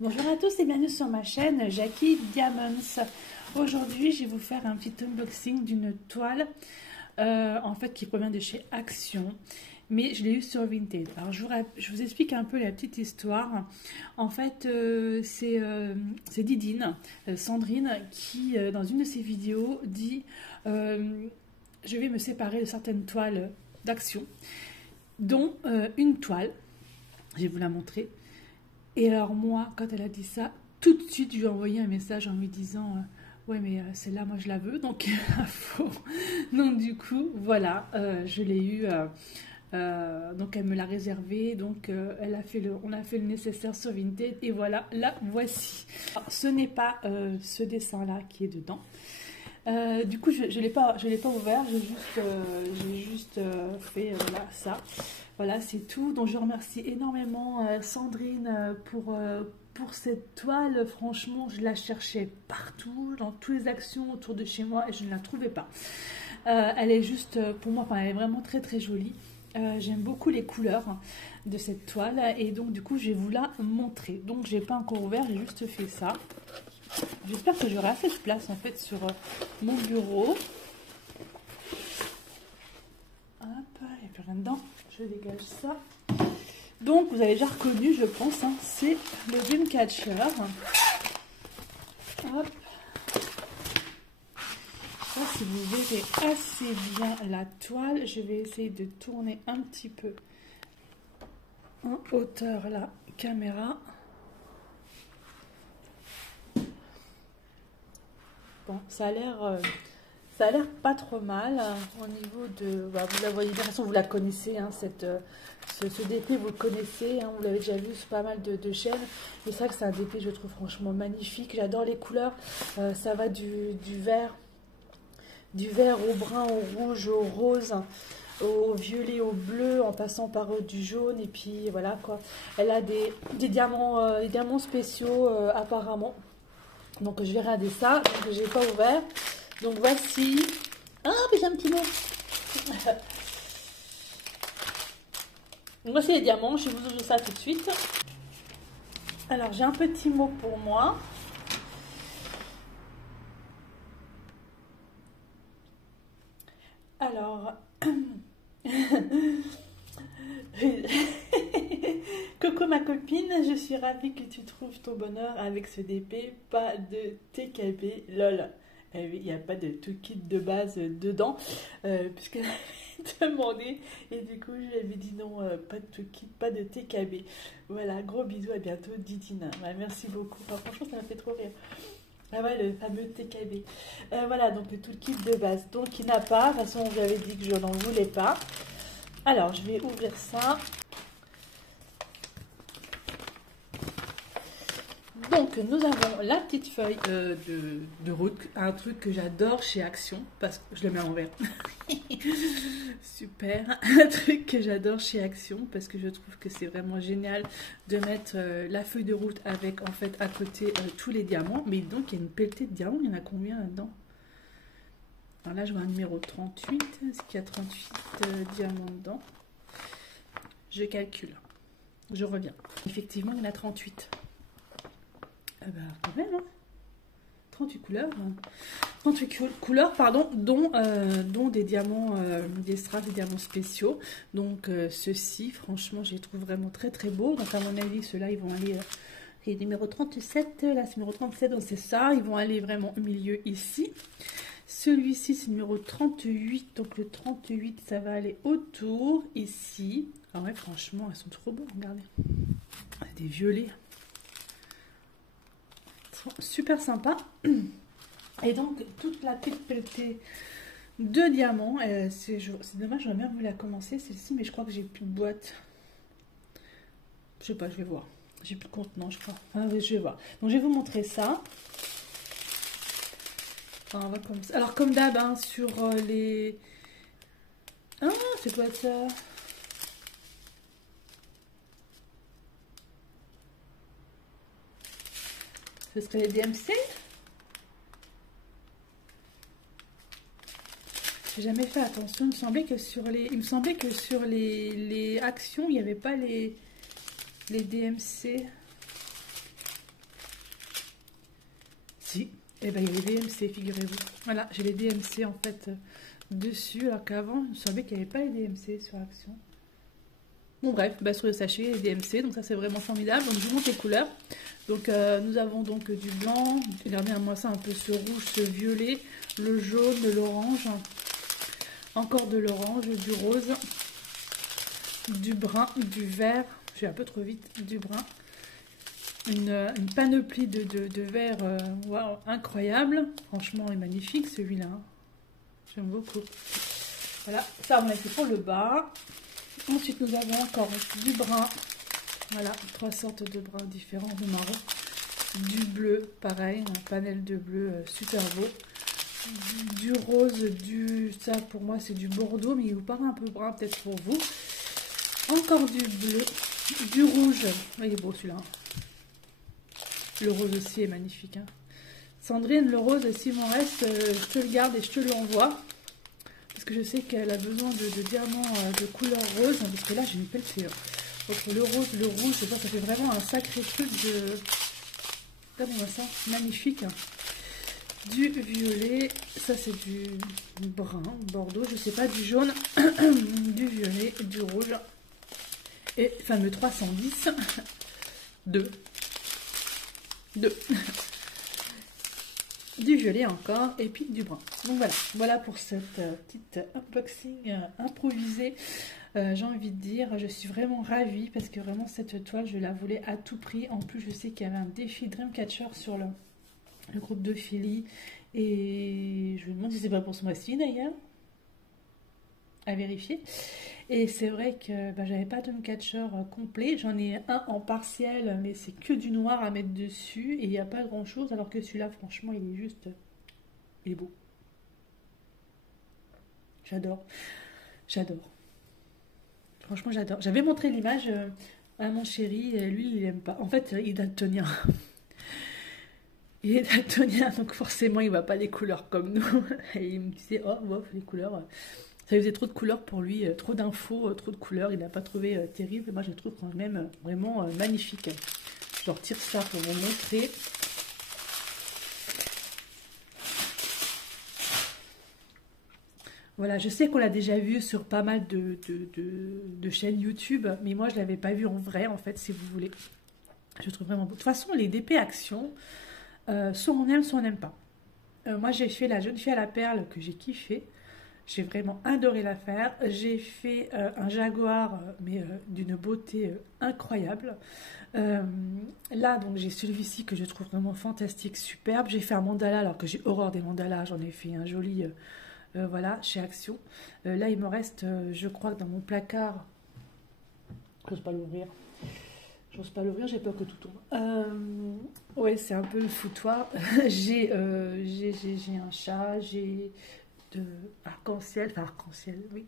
Bonjour à tous et bienvenue sur ma chaîne Jackie Diamonds. Aujourd'hui, je vais vous faire un petit unboxing d'une toile en fait qui provient de chez Action, mais je l'ai eu sur Vinted. Alors je vous explique un peu la petite histoire. En fait, c'est Didine, Sandrine, qui dans une de ses vidéos dit je vais me séparer de certaines toiles d'Action, dont une toile. Je vais vous la montrer. Et alors moi, quand elle a dit ça, tout de suite, je lui ai envoyé un message en lui disant ouais, mais celle-là, moi, je la veux, donc il la faut. Donc du coup, voilà, je l'ai eu. Donc elle me l'a réservé, donc on a fait le nécessaire sur Vinted, et voilà, la voici. Alors, ce n'est pas ce dessin-là qui est dedans. Du coup, je ne l'ai pas ouvert, j'ai juste fait voilà, ça. Voilà, c'est tout. Donc, je remercie énormément Sandrine pour cette toile. Franchement, je la cherchais partout, dans toutes les actions autour de chez moi, et je ne la trouvais pas. Elle est juste, pour moi, enfin, elle est vraiment très très jolie. J'aime beaucoup les couleurs de cette toile, et donc du coup, je vais vous la montrer. Donc, j'ai pas encore ouvert, j'ai juste fait ça. J'espère que j'aurai assez de place en fait sur mon bureau. Hop, il n'y a plus rien dedans. Je dégage ça. Donc, vous avez déjà reconnu, je pense, hein, c'est le Dreamcatcher. Hop. Ça, si vous verrez assez bien la toile, je vais essayer de tourner un petit peu en hauteur la caméra. Bon, ça a l'air pas trop mal au niveau de... Bah, vous la voyez bien, de toute façon vous la connaissez, hein, ce DP vous le connaissez, hein, vous l'avez déjà vu sur pas mal de chaînes. Et c'est vrai que c'est un DP, je trouve franchement magnifique. J'adore les couleurs, ça va du vert au brun, au rouge, au rose, au violet, au bleu, en passant par du jaune. Et puis voilà quoi, elle a des diamants spéciaux apparemment. Donc je vais regarder ça, donc j'ai pas ouvert. Donc voici. Ah, mais j'ai un petit mot. Donc voici les diamants, je vais vous ouvrir ça tout de suite. Alors j'ai un petit mot pour moi. Alors. Coco ma copine, je suis ravie que tu trouves ton bonheur avec ce DP, pas de TKB, lol. Il n'y a pas de tout kit de base dedans, puisqu'elle avait demandé, et du coup je lui avais dit non, pas de tout kit, pas de TKB. Voilà, gros bisous, à bientôt, Didine. Ouais, merci beaucoup, enfin, franchement ça m'a fait trop rire. Ah ouais, le fameux TKB. Voilà, donc tout le kit de base. Donc il n'a pas, de toute façon j'avais dit que je n'en voulais pas. Alors je vais ouvrir ça. Donc nous avons la petite feuille de route, un truc que j'adore chez Action, parce que je le mets en vert. Super, un truc que j'adore chez Action, parce que je trouve que c'est vraiment génial de mettre la feuille de route avec en fait à côté tous les diamants. Mais donc il y a une pelletée de diamants, il y en a combien là-dedans? Alors là je vois un numéro 38, est-ce qu'il y a 38 diamants dedans? Je calcule, je reviens. Effectivement il y en a 38. Ah bah quand même, hein. 38 couleurs. 38 couleurs, pardon, dont des diamants, des strass, des diamants spéciaux. Donc ceux-ci, franchement, je les trouve vraiment très très beaux. Donc à mon avis, ceux-là, ils vont aller... c'est numéro 37, là c'est numéro 37, donc c'est ça. Ils vont aller vraiment au milieu ici. Celui-ci, c'est numéro 38. Donc le 38, ça va aller autour, ici. Ah ouais, franchement, elles sont trop beaux, regardez. Des violets. Super sympa. Et donc toute la petite pelletée de diamants, c'est dommage, j'aurais bien voulu la commencer celle-ci, mais je crois que j'ai plus de boîte. Je sais pas, je vais voir. J'ai plus de contenant, je crois. Ah oui, je vais voir. Donc je vais vous montrer ça. Enfin, on va commencer. Alors comme d'hab, hein, sur les... Ah, c'est quoi ça? Ce serait les DMC? J'ai jamais fait attention. Il me semblait que sur les actions, il n'y avait pas les DMC. Et ben il y a les DMC, figurez-vous. Voilà, j'ai les DMC en fait dessus, alors qu'avant, je savais qu'il n'y avait pas les DMC sur Action. Bon bref, bah, sur le sachet, les DMC, donc ça c'est vraiment formidable. Donc je vous montre les couleurs. Donc nous avons donc du blanc, regardez moi ça un peu ce rouge, ce violet, le jaune, de l'orange, encore de l'orange, du rose, du brun, du vert, je vais un peu trop vite, du brun. Une panoplie de verre wow, incroyable. Franchement, il est magnifique celui-là. Hein. J'aime beaucoup. Voilà, ça on a fait pour le bas. Ensuite, nous avons encore du brun. Voilà, 3 sortes de bruns différents, de marron. Du bleu, pareil, un panel de bleu super beau. Du rose, ça pour moi c'est du bordeaux, mais il vous paraît un peu brun peut-être pour vous. Encore du bleu, du rouge. Il est beau celui-là. Le rose aussi est magnifique. Hein. Sandrine, le rose, s'il m'en reste, je te le garde et je te l'envoie. Parce que je sais qu'elle a besoin de diamants de couleur rose. Parce que là, j'ai une pelletée. Entre le rose, le rouge, ça fait vraiment un sacré truc de... Regardez-moi ça, magnifique. Du violet, ça c'est du brun, bordeaux, je sais pas, du jaune, du violet, du rouge. Et fameux 310, 2. Du violet encore, et puis du brun. Donc voilà pour cette petite unboxing improvisée. J'ai envie de dire, je suis vraiment ravie parce que vraiment cette toile, je la voulais à tout prix. En plus, je sais qu'il y avait un défi Dreamcatcher sur le groupe de Philly. Et je me demande si c'est pas pour ce mois-ci d'ailleurs. À vérifier. Et c'est vrai que j'avais pas de catcher complet, j'en ai un en partiel, mais c'est que du noir à mettre dessus et il n'y a pas grand chose, alors que celui-là franchement il est juste, il est beau. J'adore, franchement j'adore. J'avais montré l'image à mon chéri et lui il aime pas, en fait il est daltonien. Il est daltonien donc forcément il voit pas les couleurs comme nous et il me disait oh bof les couleurs... Ça faisait trop de couleurs pour lui, trop d'infos, trop de couleurs. Il n'a pas trouvé terrible. Moi, je le trouve quand même vraiment magnifique. Je retire ça pour vous montrer. Voilà, je sais qu'on l'a déjà vu sur pas mal de chaînes YouTube, mais moi, je ne l'avais pas vu en vrai, en fait, si vous voulez. Je trouve vraiment beau. De toute façon, les DP Action, soit on aime, soit on n'aime pas. Moi, j'ai fait la jeune fille à la perle que j'ai kiffé. J'ai vraiment adoré la faire. J'ai fait un jaguar, mais d'une beauté incroyable. Là, donc, j'ai celui-ci que je trouve vraiment fantastique, superbe. J'ai fait un mandala, alors que j'ai horreur des mandalas. J'en ai fait un joli, voilà, chez Action. Là, il me reste, je crois, que dans mon placard... J'ose pas l'ouvrir. J'ai peur que tout tombe. Ouais, c'est un peu le foutoir. J'ai un chat, j'ai... de arc-en-ciel, oui,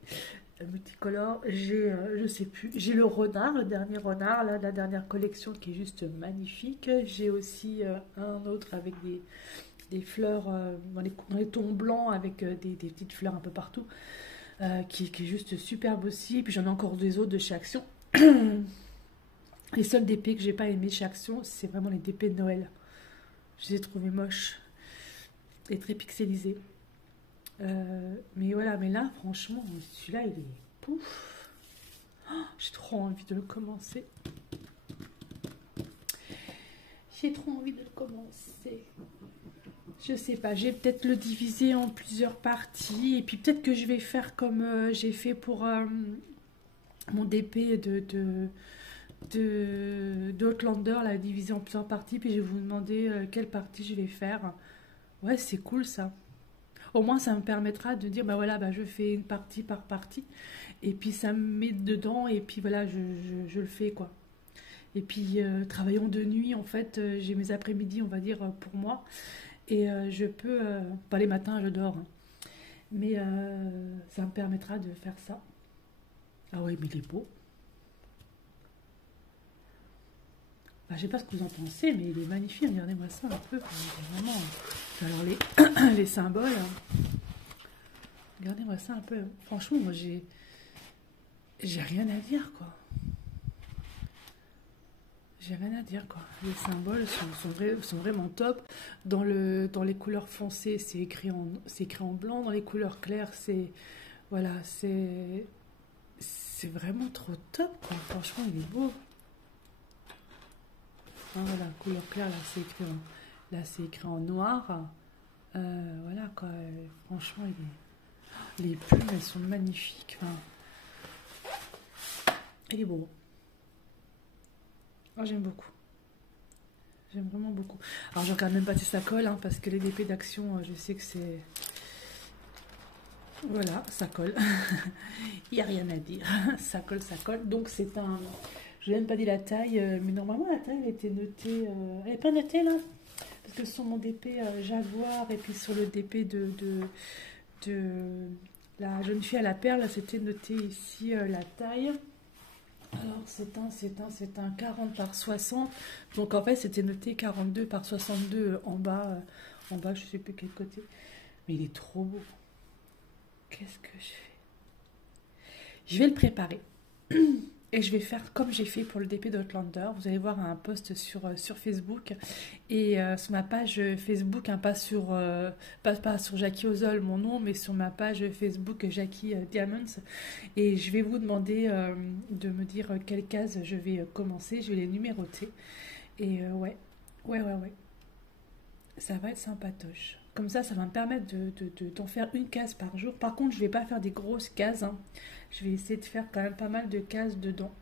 multicolore. J'ai, je sais plus, j'ai le renard, le dernier renard, là, la dernière collection qui est juste magnifique. J'ai aussi un autre avec des fleurs dans les tons blancs avec des petites fleurs un peu partout, qui est juste superbe aussi. Et puis j'en ai encore des autres de chez Action. Les seuls DP que j'ai pas aimé chez Action, c'est vraiment les DP de Noël. Je les ai trouvés moches et très pixelisés. Mais voilà, mais là, franchement, celui-là, il est pouf. Oh, j'ai trop envie de le commencer. Je sais pas, j'ai peut-être le diviser en plusieurs parties. Et puis peut-être que je vais faire comme j'ai fait pour mon DP d'Outlander, la diviser en plusieurs parties. Puis je vais vous demander quelle partie je vais faire. Ouais, c'est cool ça. Au moins, ça me permettra de dire, bah voilà, bah, je fais une partie par partie. Et puis, ça me met dedans. Et puis, voilà, je le fais, quoi. Et puis, travaillant de nuit, en fait, j'ai mes après-midi, on va dire, pour moi. Et je peux... pas les matins, je dors. Hein. Mais ça me permettra de faire ça. Ah oui, mais il est beau. Bah, je sais pas ce que vous en pensez, mais il est magnifique. Regardez-moi ça un peu. Vraiment... Alors les symboles, regardez-moi ça un peu. Franchement, moi j'ai rien à dire quoi. J'ai rien à dire, quoi. Les symboles sont vraiment top. Dans les couleurs foncées, c'est écrit en blanc. Dans les couleurs claires, voilà, c'est vraiment trop top, quoi. Franchement, il est beau. Ah, voilà, couleur claire, là, c'est écrit en noir. Voilà, quoi. Franchement, les plumes, elles sont magnifiques. Enfin, il est beau. Oh, j'aime beaucoup. J'aime vraiment beaucoup. Alors, je regarde même pas si ça colle, hein, parce que les DP d'action, je sais que c'est... Voilà, ça colle. Il n'y a rien à dire. Ça colle, ça colle. Donc, c'est un... Je n'ai même pas dit la taille, mais normalement, la taille, elle était notée... Elle n'est pas notée, là? Parce que sur mon DP Jaguar, et puis sur le DP de la jeune fille à la perle, c'était noté ici la taille. Alors, c'est un 40 par 60. Donc, en fait, c'était noté 42 par 62 en bas, je ne sais plus quel côté. Mais il est trop beau. Qu'est-ce que je fais? Je vais le préparer. Et je vais faire comme j'ai fait pour le DP d'Outlander. Vous allez voir un post sur Facebook. Et sur ma page Facebook, hein, pas sur Jackie Ozol, mon nom, mais sur ma page Facebook Jackie Diamonds. Et je vais vous demander de me dire quelle case je vais commencer. Je vais les numéroter. Et ouais. Ça va être sympatoche. Comme ça va me permettre d'en faire une case par jour. Par contre, je ne vais pas faire des grosses cases, hein. Je vais essayer de faire quand même pas mal de cases dedans.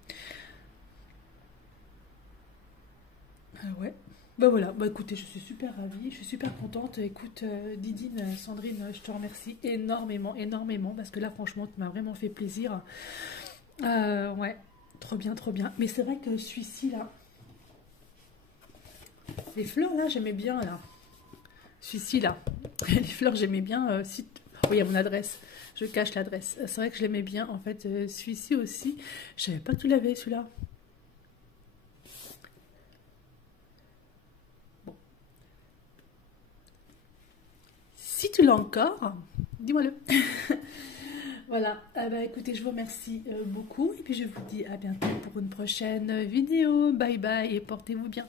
Ah ouais. Bah voilà, bah écoutez, je suis super ravie, je suis super contente. Écoute, Didine, Sandrine, je te remercie énormément, parce que là, franchement, tu m'as vraiment fait plaisir. Ouais, trop bien, trop bien. Mais c'est vrai que celui-ci, là, les fleurs, là, j'aimais bien, là. Celui-ci, là, les fleurs, j'aimais bien. Oui, il y a mon adresse. Je cache l'adresse. C'est vrai que je l'aimais bien. En fait, celui-ci aussi. Je savais pas que tu l'avais, celui-là. Bon. Si tu l'as encore, dis-moi-le. Voilà. Bah, écoutez, je vous remercie beaucoup. Et puis, je vous dis à bientôt pour une prochaine vidéo. Bye bye et portez-vous bien.